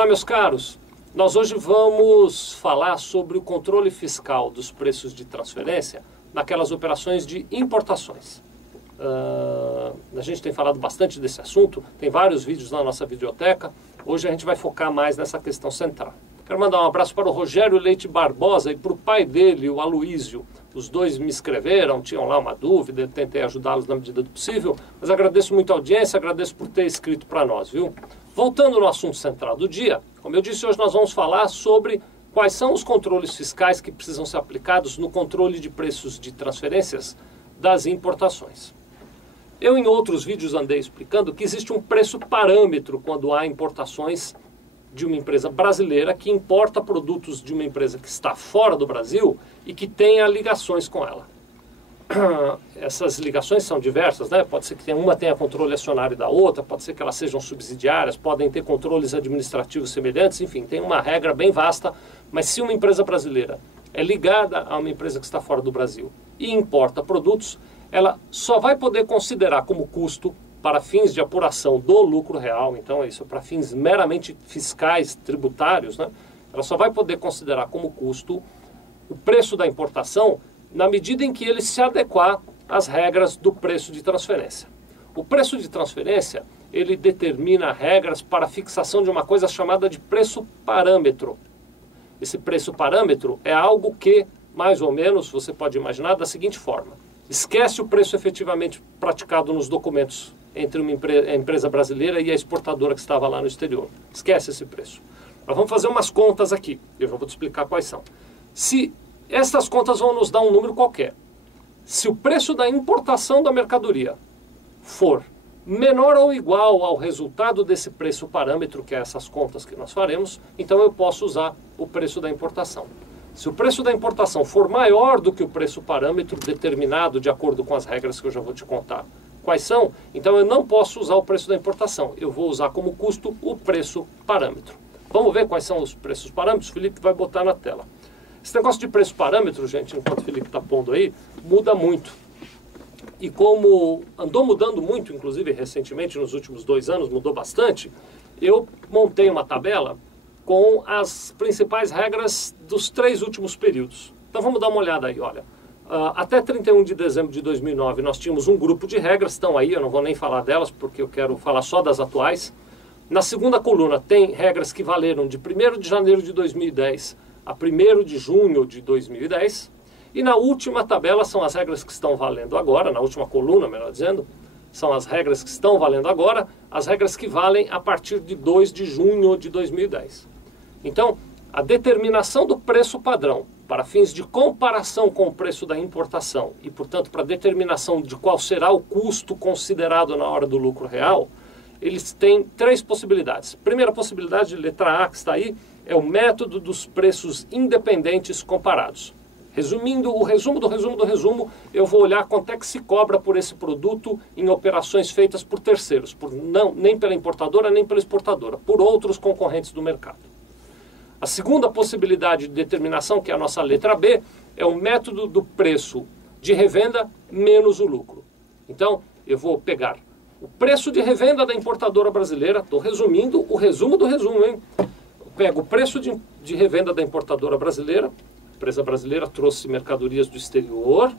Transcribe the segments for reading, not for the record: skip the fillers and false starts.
Olá, meus caros. Nós hoje vamos falar sobre o controle fiscal dos preços de transferência naquelas operações de importações. A gente tem falado bastante desse assunto, tem vários vídeos na nossa videoteca. Hoje a gente vai focar mais nessa questão central. Quero mandar um abraço para o Rogério Leite Barbosa e para o pai dele, o Aloísio. Os dois me escreveram, tinham lá uma dúvida, eu tentei ajudá-los na medida do possível, mas agradeço muito a audiência, agradeço por ter escrito para nós, viu? Voltando no assunto central do dia, como eu disse, hoje nós vamos falar sobre quais são os controles fiscais que precisam ser aplicados no controle de preços de transferências das importações. Eu, em outros vídeos, andei explicando que existe um preço parâmetro quando há importações de uma empresa brasileira que importa produtos de uma empresa que está fora do Brasil e que tenha ligações com ela. Essas ligações são diversas, né? Pode ser que uma tenha controle acionário da outra, pode ser que elas sejam subsidiárias, podem ter controles administrativos semelhantes, enfim, tem uma regra bem vasta, mas se uma empresa brasileira é ligada a uma empresa que está fora do Brasil e importa produtos, ela só vai poder considerar como custo para fins de apuração do lucro real, então é isso, para fins meramente fiscais, tributários, né? Ela só vai poder considerar como custo o preço da importação na medida em que ele se adequar às regras do preço de transferência. O preço de transferência, ele determina regras para a fixação de uma coisa chamada de preço parâmetro. Esse preço parâmetro é algo que, mais ou menos, você pode imaginar da seguinte forma. Esquece o preço efetivamente praticado nos documentos entre a empresa brasileira e a exportadora que estava lá no exterior. Esquece esse preço. Nós vamos fazer umas contas aqui. Eu já vou te explicar quais são. Se essas contas vão nos dar um número qualquer. Se o preço da importação da mercadoria for menor ou igual ao resultado desse preço parâmetro, que é essas contas que nós faremos, então eu posso usar o preço da importação. Se o preço da importação for maior do que o preço parâmetro determinado de acordo com as regras que eu já vou te contar quais são, então eu não posso usar o preço da importação. Eu vou usar como custo o preço parâmetro. Vamos ver quais são os preços parâmetros? O Felipe vai botar na tela. Esse negócio de preço parâmetro, gente, enquanto o Felipe está pondo aí, muda muito. E como andou mudando muito, inclusive recentemente, nos últimos 2 anos, mudou bastante, eu montei uma tabela com as principais regras dos 3 últimos períodos. Então vamos dar uma olhada aí, olha. Até 31 de dezembro de 2009 nós tínhamos um grupo de regras, estão aí, eu não vou nem falar delas porque eu quero falar só das atuais. Na segunda coluna tem regras que valeram de 1º de janeiro de 2010 a 1º de junho de 2010. E na última tabela são as regras que estão valendo agora, na última coluna, melhor dizendo, são as regras que estão valendo agora, as regras que valem a partir de 2 de junho de 2010. Então, a determinação do preço padrão para fins de comparação com o preço da importação e, portanto, para determinação de qual será o custo considerado na hora do lucro real, eles têm 3 possibilidades. Primeira possibilidade, letra A, que está aí, é o método dos preços independentes comparados. Resumindo, o resumo do resumo do resumo, eu vou olhar quanto é que se cobra por esse produto em operações feitas por terceiros, nem pela importadora nem pela exportadora, por outros concorrentes do mercado. A segunda possibilidade de determinação, que é a nossa letra B, é o método do preço de revenda menos o lucro. Então, eu vou pegar o preço de revenda da importadora brasileira, estou resumindo o resumo do resumo, hein? Eu pego o preço de revenda da importadora brasileira, a empresa brasileira trouxe mercadorias do exterior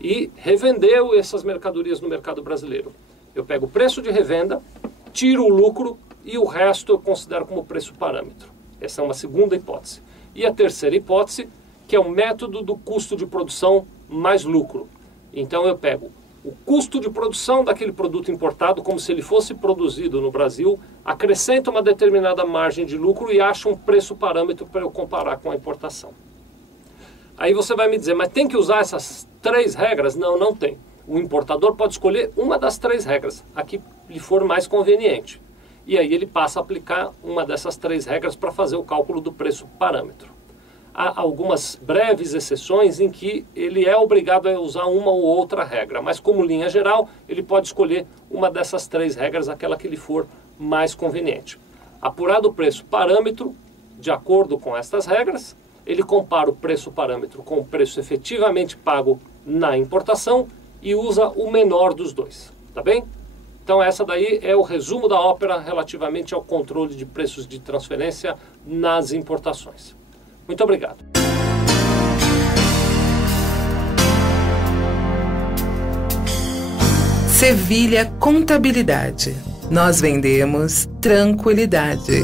e revendeu essas mercadorias no mercado brasileiro. Eu pego o preço de revenda, tiro o lucro e o resto eu considero como preço parâmetro. Essa é uma segunda hipótese. E a terceira hipótese, que é o método do custo de produção mais lucro. Então eu pego o custo de produção daquele produto importado, como se ele fosse produzido no Brasil, acrescento uma determinada margem de lucro e acho um preço parâmetro para eu comparar com a importação. Aí você vai me dizer, mas tem que usar essas 3 regras? Não, não tem. O importador pode escolher uma das 3 regras, a que lhe for mais conveniente. E aí ele passa a aplicar uma dessas 3 regras para fazer o cálculo do preço parâmetro. Há algumas breves exceções em que ele é obrigado a usar uma ou outra regra, mas como linha geral, ele pode escolher uma dessas 3 regras, aquela que lhe for mais conveniente. Apurado o preço parâmetro, de acordo com estas regras, ele compara o preço parâmetro com o preço efetivamente pago na importação e usa o menor dos dois, tá bem? Então essa daí é o resumo da ópera relativamente ao controle de preços de transferência nas importações. Muito obrigado. Sevilha Contabilidade. Nós vendemos tranquilidade.